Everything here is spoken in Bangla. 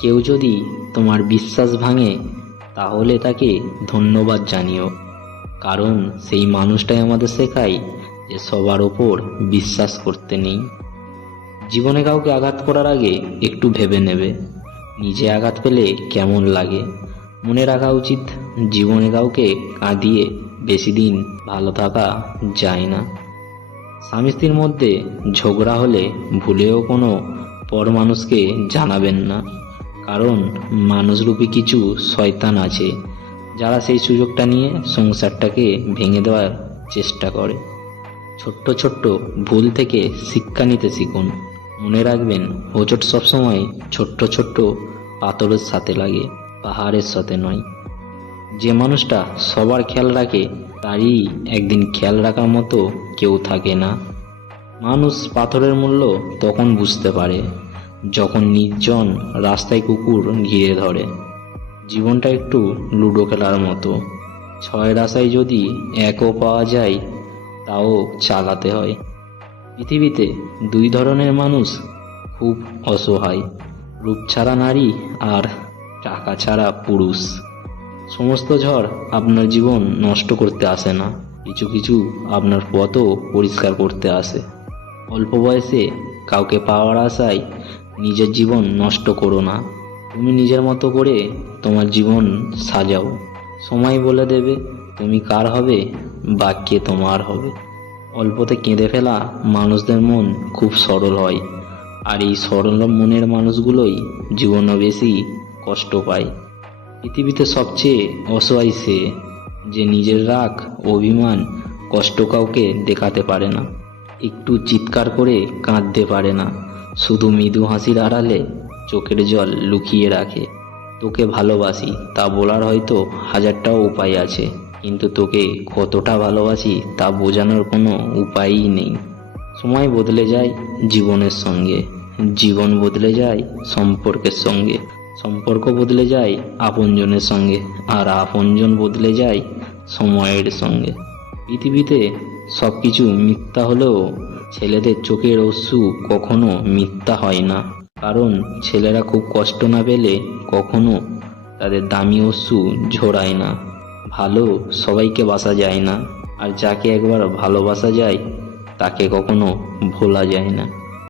কেউ যদি তোমার বিশ্বাস ভাঙে তাহলে তাকে ধন্যবাদ জানিও, কারণ সেই মানুষটাই আমাদের শেখায় যে সবার ওপর বিশ্বাস করতে নেই। জীবনে কাউকে আঘাত করার আগে একটু ভেবে নেবে নিজে আঘাত পেলে কেমন লাগে। মনে রাখা উচিত, জীবনে কাউকে কাঁদিয়ে বেশি দিন ভালো থাকা যায় না। স্বামী স্ত্রীর মধ্যে ঝগড়া হলে ভুলেও কোনো পর মানুষকে জানাবেন না, কারণ মানুষরূপী কিছু শয়তান আছে যারা সেই সুযোগটা নিয়ে সংসারটাকে ভেঙে দেওয়ার চেষ্টা করে। ছোট্ট ছোট্ট ভুল থেকে শিক্ষা নিতে শিখুন। মনে রাখবেন, হোঁচট সবসময় ছোট্ট ছোট্ট পাথরের সাথে লাগে, পাহাড়ের সাথে নয়। যে মানুষটা সবার খেয়াল রাখে তারই একদিন খেয়াল রাখার মতো কেউ থাকে না। মানুষ পাথরের মূল্য তখন বুঝতে পারে যখন নির্জন রাস্তায় কুকুর ঘিরে ধরে। জীবনটা একটু লুডো খেলার মতো, 6 আশায় যদি একও পাওয়া যায় তাও চালাতে হয়। পৃথিবীতে 2 ধরনের মানুষ খুব অসহায়, রূপ ছাড়া নারী আর টাকা ছাড়া পুরুষ। সমস্ত ঝড় আপনার জীবন নষ্ট করতে আসে না, কিছু কিছু আপনার পথও পরিষ্কার করতে আসে। অল্প বয়সে কাউকে পাওয়ার আশায় নিজের জীবন নষ্ট করো না। তুমি নিজের মতো করে তোমার জীবন সাজাও। সময় বলে দেবে তুমি কার হবে বা কে তোমার হবে। অল্পতে কেঁদে ফেলা মানুষদের মন খুব সরল হয়, আর এই সরল মনের মানুষগুলোই জীবনে বেশি কষ্ট পায়। পৃথিবীতে সবচেয়ে অসহায় সে যে নিজের রাগ, অভিমান, কষ্ট কাউকে দেখাতে পারে না, একটু চিৎকার করে কাঁদতে পারে না, শুধু মৃদু হাসির আড়ালে চোখের জল লুকিয়ে রাখে। তোকে ভালোবাসি তা বলার হয়তো 1000টা উপায় আছে, কিন্তু তোকে কতটা ভালোবাসি তা বোঝানোর কোনো উপায়ই নেই। সময় বদলে যায় জীবনের সঙ্গে, জীবন বদলে যায় সম্পর্কের সঙ্গে, সম্পর্ক বদলে যায় আপনজনের সঙ্গে, আর আপনজন বদলে যায় সময়ের সঙ্গে। পৃথিবীতে সব কিছু মিথ্যা হলেও ছেলেদের চোখের অশ্রু কখনো মিথ্যা হয় না, কারণ ছেলেরা খুব কষ্ট না পেলে কখনো তাদের দামি অশ্রু ঝরায় না। ভালো সবাইকে বাসা যায় না, আর যাকে একবার ভালোবাসা যায় তাকে কখনো ভোলা যায় না।